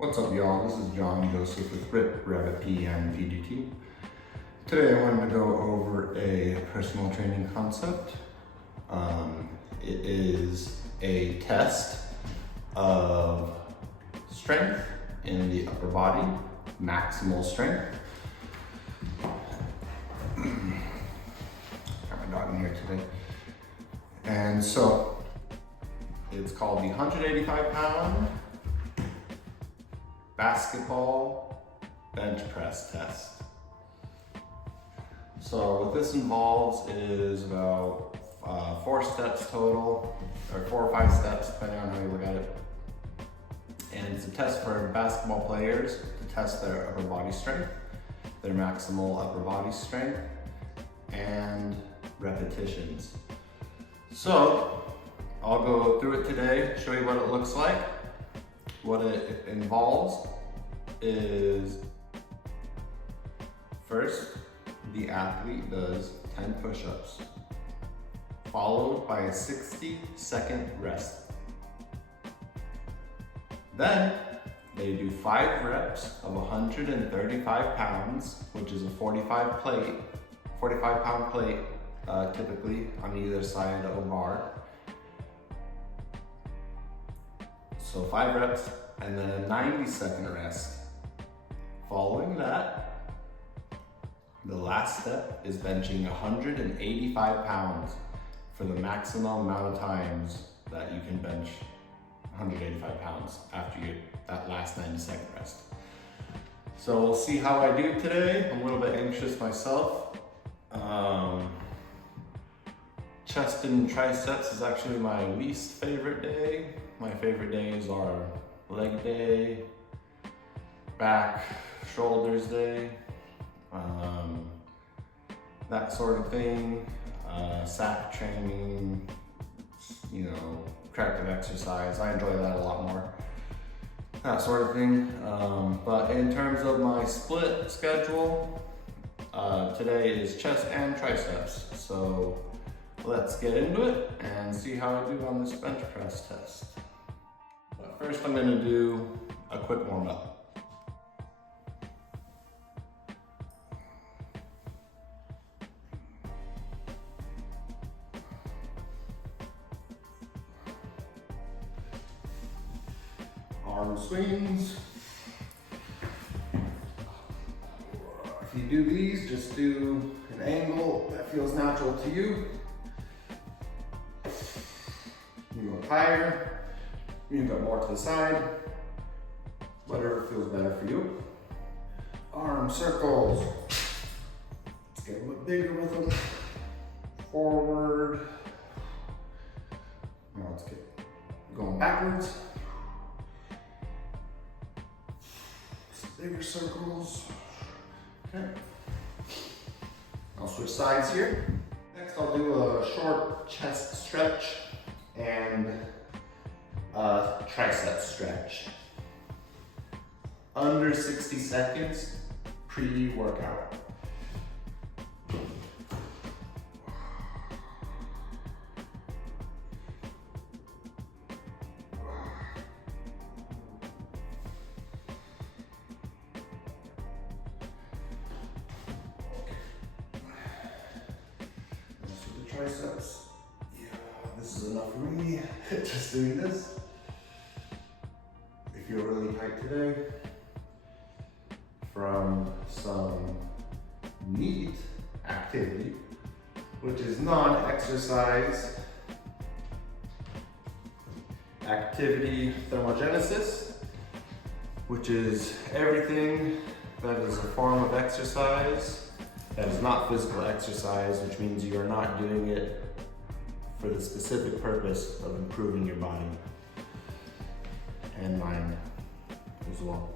What's up, y'all? This is John Joseph with Rip Rabbit P and PGT. Today I wanted to go over a personal training concept. It is a test of strength in the upper body, maximal strength. Got my dog in here today. And so it's called the 185 pound basketball bench press test. So what this involves is about 4 steps total, or 4 or 5 steps depending on how you look at it. And it's a test for basketball players to test their upper body strength, their maximal upper body strength, and repetitions. So I'll go through it today, show you what it looks like. What it involves is, first, the athlete does 10 push-ups, followed by a 60-second rest. Then they do 5 reps of 135 pounds, which is a 45 pound plate, typically on either side of a bar. So 5 reps and then a 90-second rest. Following that, the last step is benching 185 pounds for the maximum amount of times that you can bench 185 pounds after that last 90-second rest. So we'll see how I do today. I'm a little bit anxious myself. Chest and triceps is actually my least favorite day. My favorite days are leg day, back, shoulders day, that sort of thing, sack training, corrective exercise. I enjoy that a lot more, that sort of thing. But in terms of my split schedule, today is chest and triceps. So let's get into it and see how I do on this bench press test. But first I'm gonna do a quick warm up. Arm swings. If you do these, just do an angle that feels natural to you. You go higher, you go more to the side, whatever feels better for you. Arm circles. Let's get a little bigger with them. Forward. Now let's get going backwards. Bigger circles. Okay. I'll switch sides here. Next, I'll do a short chest stretch and a tricep stretch. Under 60 seconds pre-workout. Triceps. Yeah, this is enough for me. Just doing this. I feel really tight today from some NEAT activity, which is non-exercise activity thermogenesis, which is everything that is a form of exercise that is not physical exercise, which means you are not doing it for the specific purpose of improving your body and mind as well.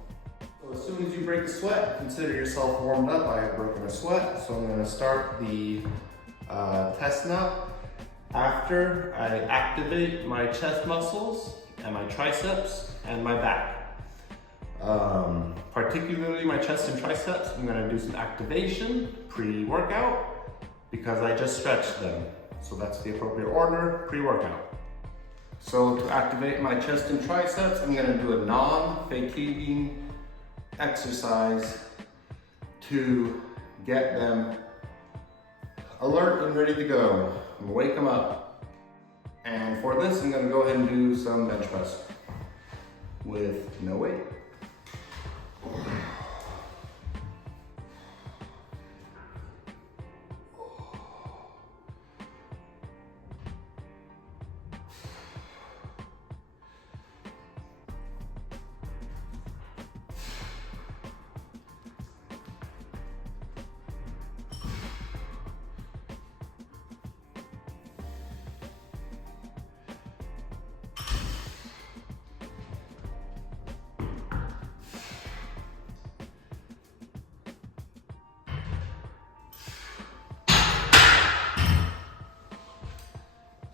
So as soon as you break a sweat, consider yourself warmed up. I have broken a sweat, so I'm gonna start the test now. After I activate my chest muscles and my triceps and my back. Particularly my chest and triceps, I'm gonna do some activation pre-workout because I just stretched them. So that's the appropriate order, pre-workout. So to activate my chest and triceps, I'm gonna do a non-fatiguing exercise to get them alert and ready to go. Wake them up. And for this, I'm gonna go ahead and do some bench press with no weight.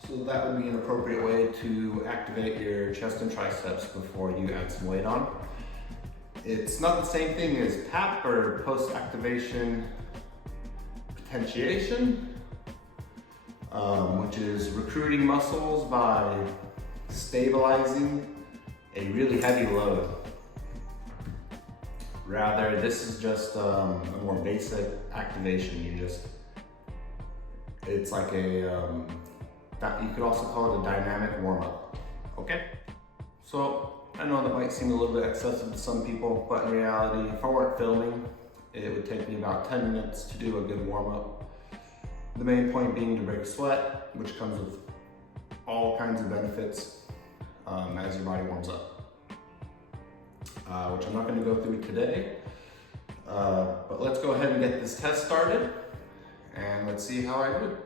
So that would be an appropriate way to activate your chest and triceps before you add some weight on. It's not the same thing as PAP or post-activation potentiation, which is recruiting muscles by stabilizing a really heavy load. Rather, this is just a more basic activation. It's like you could also call it a dynamic warm-up, okay? So I know that might seem a little bit excessive to some people, but in reality, if I weren't filming, it would take me about 10 minutes to do a good warm-up. The main point being to break sweat, which comes with all kinds of benefits as your body warms up, which I'm not gonna go through today. But let's go ahead and get this test started, and let's see how I do.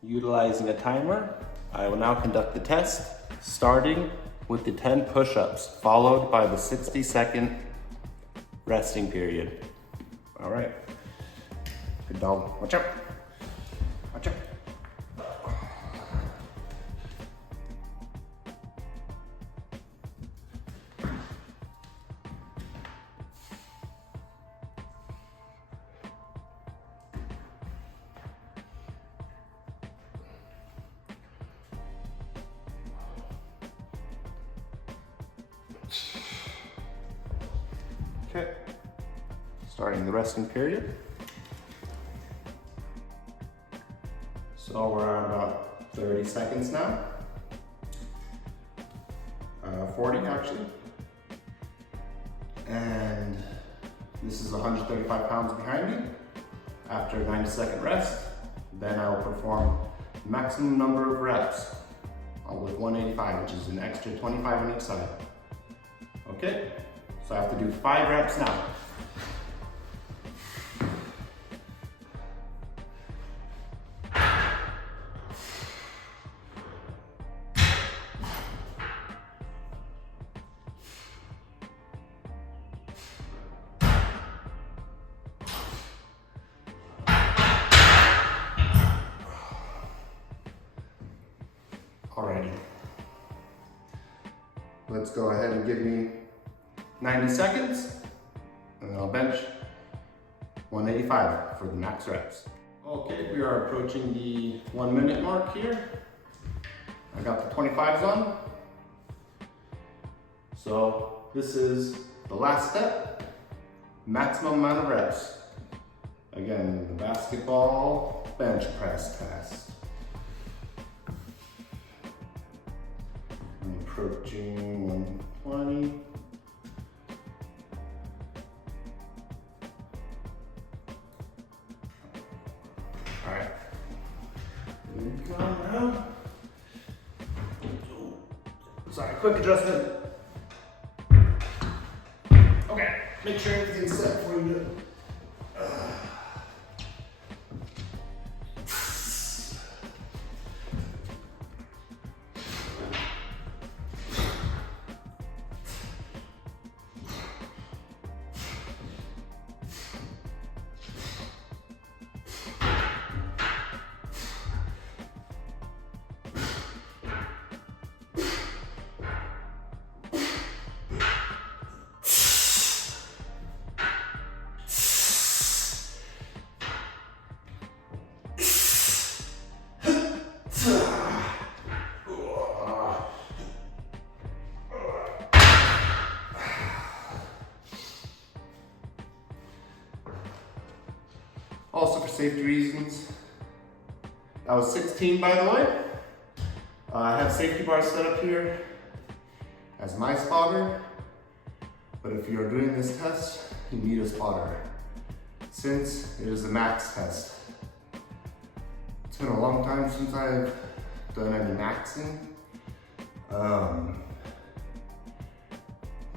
Utilizing a timer, I will now conduct the test, starting with the 10 push-ups, followed by the 60-second resting period. All right, good dog, watch out, watch out. Okay, starting the resting period. So we're at about 30 seconds now. 40 actually. And this is 135 pounds behind me. After a 90-second rest, then I'll perform the maximum number of reps with 185, which is an extra 25 on each side. Okay? So I have to do 5 reps now. Alrighty. Let's go ahead and give me 90 seconds, and then I'll bench 185 for the max reps. Okay, we are approaching the 1 minute mark here. I got the 25s on. So this is the last step, maximum amount of reps. Again, the basketball bench press test. I'm approaching 120. All right, here we go now. Sorry, quick adjustment. Okay, make sure everything's set before you do it. safety reasons. That was 16, by the way. I have safety bars set up here as my spotter, but if you're doing this test, you need a spotter since it is a max test. It's been a long time since I've done any maxing.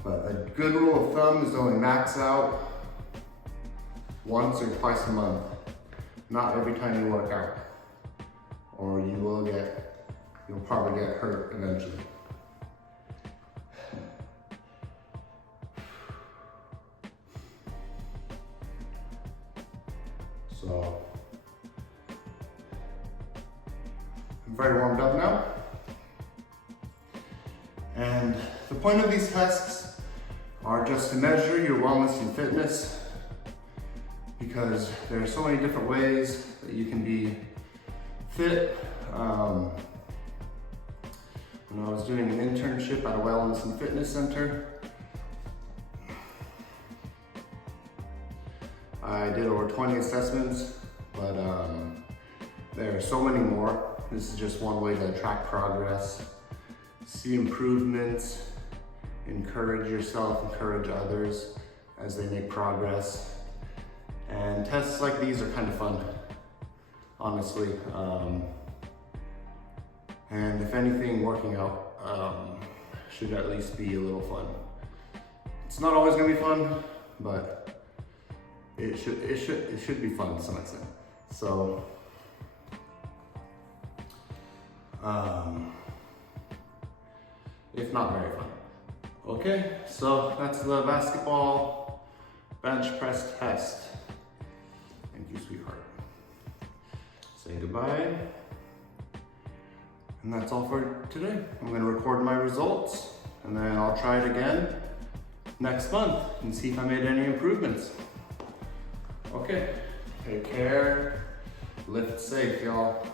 But a good rule of thumb is to only max out once or twice a month, not every time you work out, or you'll probably get hurt eventually. So, I'm very warmed up now. And the point of these tests are just to measure your wellness and fitness, because there are so many different ways that you can be fit. When I was doing an internship at a wellness and fitness center, I did over 20 assessments, but there are so many more. This is just one way to track progress, see improvements, encourage yourself, encourage others as they make progress. And tests like these are kind of fun, honestly. And if anything, working out should at least be a little fun. It's not always gonna be fun, but it should be fun to some extent. So, if not very fun. Okay, so that's the basketball bench press test. Thank you, sweetheart. Say goodbye. And that's all for today. I'm gonna record my results and then I'll try it again next month and see if I made any improvements. Okay, take care, lift safe, y'all.